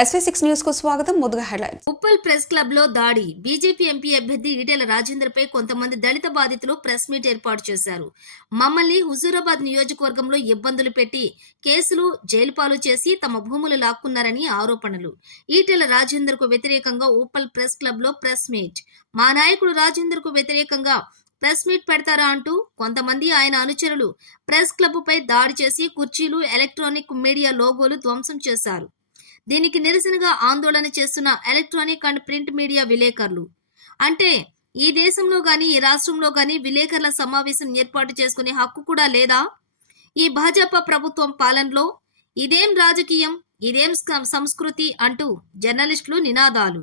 SV6 news కు స్వాగతం. ముందుగా హెడ్లైన్స్. ఉప్పల్ ప్రెస్ క్లబ్ లో దాడి. బీజేపీ ఎంపీ అభ్యర్థి ఈటెల రాజేందర్ పై కొంతమంది దళిత బాధితులు ప్రెస్ మీట్ ఏర్పాటు చేశారు. మమ్మల్ని హుజూరాబాద్ నియోజకవర్గంలో ఇబ్బందులు పెట్టి కేసులు, జైలు పాలు చేసి తమ భూములు లాక్కున్నారని ఆరోపణలు. ఈటెల రాజేందర్ కు వ్యతిరేకంగా ఉప్పల్ ప్రెస్ క్లబ్ లో ప్రెస్ మీట్. మా నాయకుడు రాజేందర్ కు వ్యతిరేకంగా ప్రెస్ మీట్ పెడతారా అంటూ కొంతమంది ఆయన అనుచరులు ప్రెస్ క్లబ్ పై దాడి చేసి కుర్చీలు, ఎలక్ట్రానిక్ మీడియా లోగోలు ధ్వంసం చేశారు. దీనికి నిరసనగా ఆందోళన చేస్తున్న ఎలక్ట్రానిక్ అండ్ ప్రింట్ మీడియా విలేకరులు. అంటే ఈ దేశంలో గాని ఈ రాష్ట్రంలో గాని విలేకరుల సమావేశం ఏర్పాటు చేసుకునే హక్కు కూడా లేదా? ఈ భాజపా ప్రభుత్వం పాలనలో ఇదేం రాజకీయం, ఇదేం సంస్కృతి అంటూ జర్నలిస్టులు నినాదాలు.